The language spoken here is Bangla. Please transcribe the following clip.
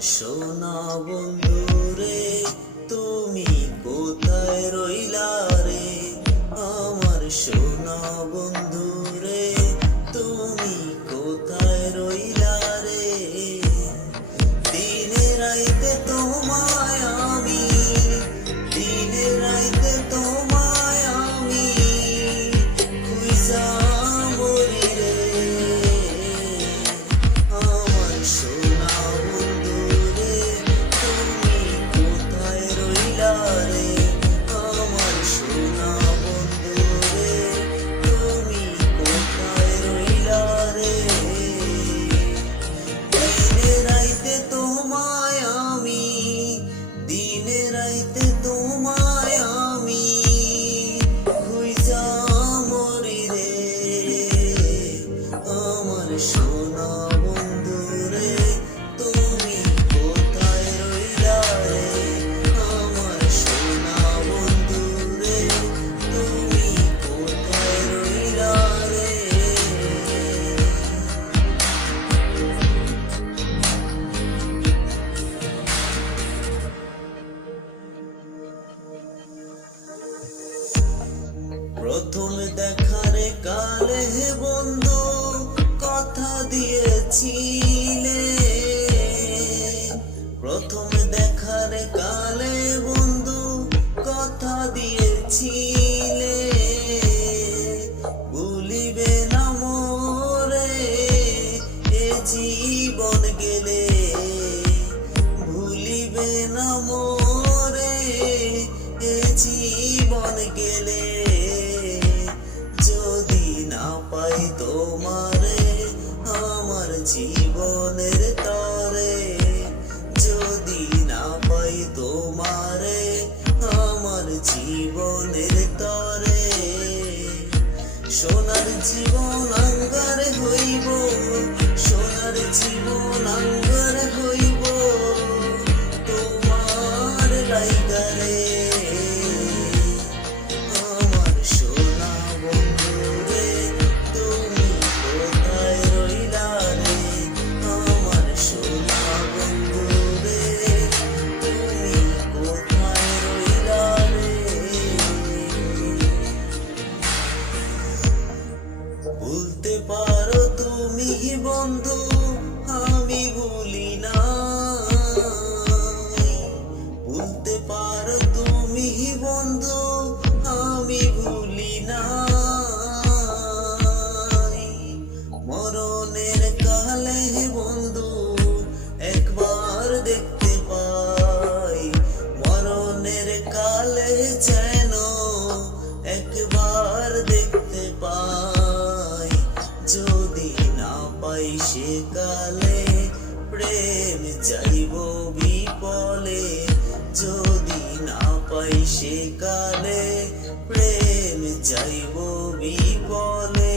সোনা বন্ধু রে, তুমি কোথায় রইলা রে? আমার সোনা বন্ধু রে, তুমি কোথায় রইলা রে? দিনে রাইতে তোমায় আমি, দিনে রাইতে তোমায় আমি খুঁজা মরি রে। আমার সোনা বন্ধু রে, তুমি কোথায় রইলা রে? আমার সোনা বন্ধু রে, তুমি কোথায় রইলা রে? দিনে রাইতে তোমায় আমি, দিনে রাইতে তোমায় আমি খুঁজা মরি রে। আমার সোনা বন্ধু রে, তুমি কোথায় রইলা রে? আমার সোনা বন্ধু রে, তুমি কোথায় রইলা রে? প্রথম দেখারে কালে হে বন্ধু কথা দিয়েছিলে, প্রথম দেখারে কালে বন্ধু কথা দিয়েছিলে, ভুলিবে না মোরে এ জীবন গেলে, ভুলিবে না মোরে এ জীবন গেলে। যদি না পাই তোমারে আমার জীবনের তরে, যদি না পাই তোমারে আমার জীবনের তরে, সোনার জীবন আঙ্গারে হইব, সোনার জীবন আঙ্গারে হইব তোমার লাইগারে। আমার সোনা বন্ধু রে, তুমি কোথায় রইলা রে? আমার সোনা বন্ধু রে, তুমি কোথায় রইলা রে? ভুলতে পারো তুমি বন্ধু, আমি ভুলি না। ভুলতে পারো তুমি বন্ধু, আমি ভুলি না। মরণের কালে বন্ধু একবার দেখতে পাই, মরণের কালে যেন একবার দেখতে পাই। যদি না পাই সে কালে প্রেম যাইব বিপলে, যদি না পাই সে কালে প্রেম যাইব বিপলে।